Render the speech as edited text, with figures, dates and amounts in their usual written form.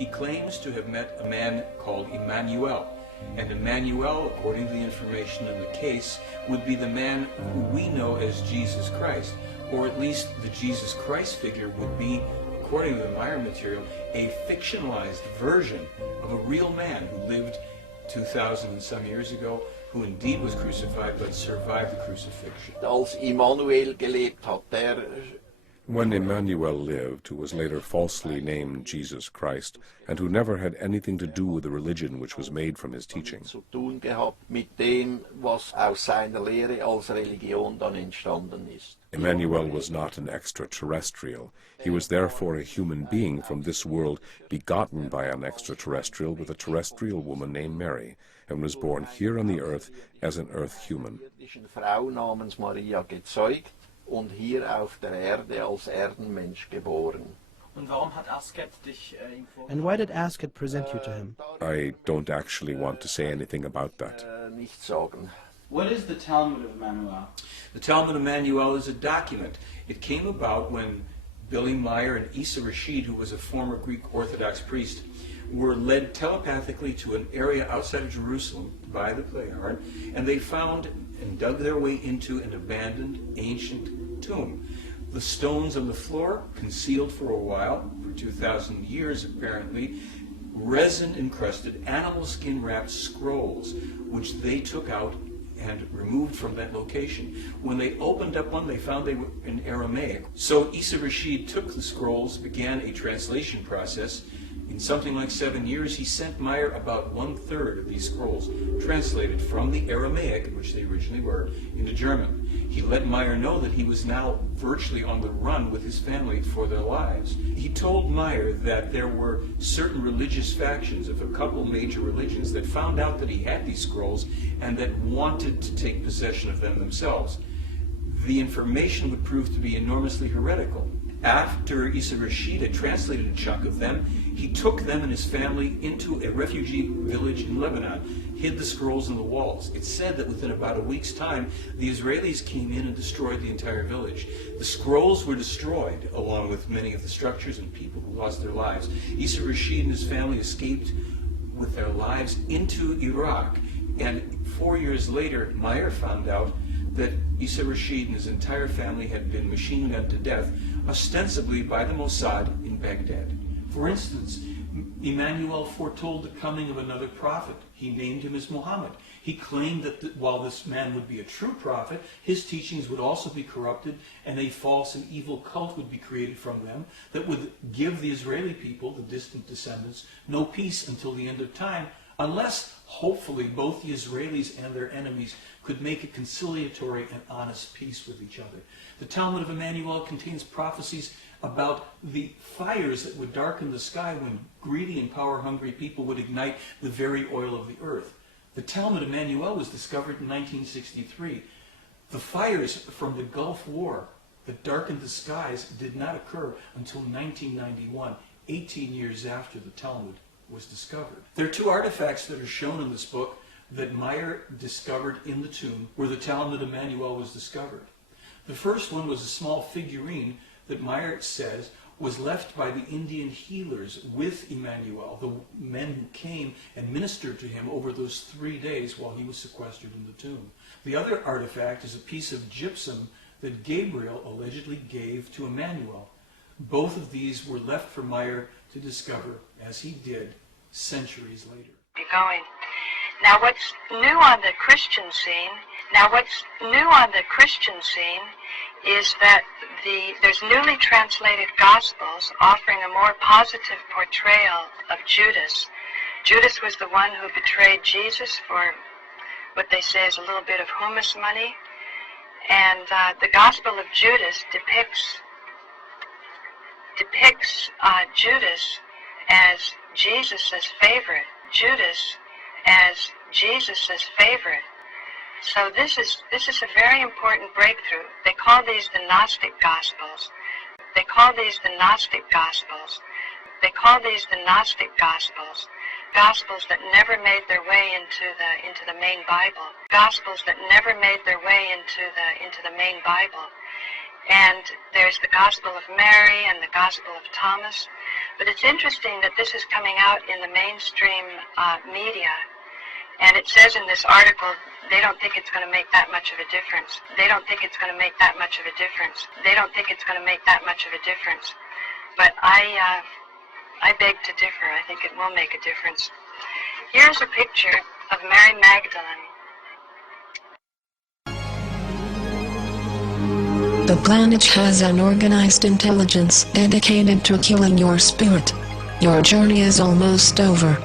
he claims to have met a man called Emmanuel. And Emmanuel, according to the information in the case, would be the man who we know as Jesus Christ, or at least the Jesus Christ figure would be, according to the Meier material, a fictionalized version of a real man who lived 2,000 and some years ago, who indeed was crucified but survived the crucifixion. Als Immanuel gelebt hat, When Emmanuel lived, who was later falsely named Jesus Christ, and who never had anything to do with the religion which was made from his teaching. zu tun gehabt mit dem, was aus seiner Lehre als Religion dann entstanden ist. Emmanuel was not an extraterrestrial. He was therefore a human being from this world, begotten by an extraterrestrial with a terrestrial woman named Mary, and was born here on the earth as an earth human. Eine Frau namens Maria gezeugt und hier auf der Erde als Erdenmensch geboren. Und warum hat Asket dich ihm And why did Asket present you to him? I don't actually want to say anything about that. Nicht sagen. What is the Talmud of Jmmanuel? The Talmud of Jmmanuel is a document. It came about when Billy Meier and Isa Rashid, who was a former Greek Orthodox priest, were led telepathically to an area outside of Jerusalem by the Pleiad, and they found and dug their way into an abandoned ancient tomb. The stones on the floor, concealed for a while, for 2,000 years apparently, resin-encrusted, animal skin-wrapped scrolls, which they took out and removed from that location. When they opened up one, they found they were in Aramaic. So Isa Rashid took the scrolls, began a translation process. In something like 7 years, he sent Meier about 1/3 of these scrolls, translated from the Aramaic, in which they originally were, into German. He let Meier know that he was now virtually on the run with his family for their lives. He told Meier that there were certain religious factions of a couple major religions that found out that he had these scrolls and that wanted to take possession of them themselves. The information would prove to be enormously heretical. After Isa Rashid had translated a chunk of them, he took them and his family into a refugee village in Lebanon, hid the scrolls in the walls. It's said that within about a week's time, the Israelis came in and destroyed the entire village. The scrolls were destroyed, along with many of the structures and people who lost their lives. Isa Rashid and his family escaped with their lives into Iraq, and 4 years later, Meier found out that Isa Rashid and his entire family had been machine gunned to death, ostensibly by the Mossad in Baghdad. For instance, Emmanuel foretold the coming of another prophet. He named him as Muhammad. He claimed that while this man would be a true prophet, his teachings would also be corrupted, and a false and evil cult would be created from them that would give the Israeli people, the distant descendants, no peace until the end of time, unless, hopefully, both the Israelis and their enemies could make a conciliatory and honest peace with each other. The Talmud of Jmmanuel contains prophecies about the fires that would darken the sky when greedy and power-hungry people would ignite the very oil of the earth. The Talmud of Jmmanuel was discovered in 1963. The fires from the Gulf War that darkened the skies did not occur until 1991, 18 years after the Talmud was discovered. There are two artifacts that are shown in this book that Meier discovered in the tomb where the Talmud of Jmmanuel was discovered. The first one was a small figurine that Meier says was left by the Indian healers with Emmanuel, the men who came and ministered to him over those 3 days while he was sequestered in the tomb. The other artifact is a piece of gypsum that Gabriel allegedly gave to Emmanuel. Both of these were left for Meier to discover, as he did, centuries later. Going. Now what's new on the Christian scene is that there's newly translated Gospels offering a more positive portrayal of Judas. Judas was the one who betrayed Jesus for what they say is a little bit of hummus money. And the Gospel of Judas depicts Judas as Jesus' favorite. So this is a very important breakthrough. They call these the Gnostic Gospels. Gospels that never made their way into the main Bible. And there's the Gospel of Mary and the Gospel of Thomas. But it's interesting that this is coming out in the mainstream media, and it says in this article they don't think it's going to make that much of a difference. They don't think it's going to make that much of a difference. They don't think it's going to make that much of a difference. But I beg to differ. I think it will make a difference. Here's a picture of Mary Magdalene. The planet has an organized intelligence dedicated to killing your spirit. Your journey is almost over.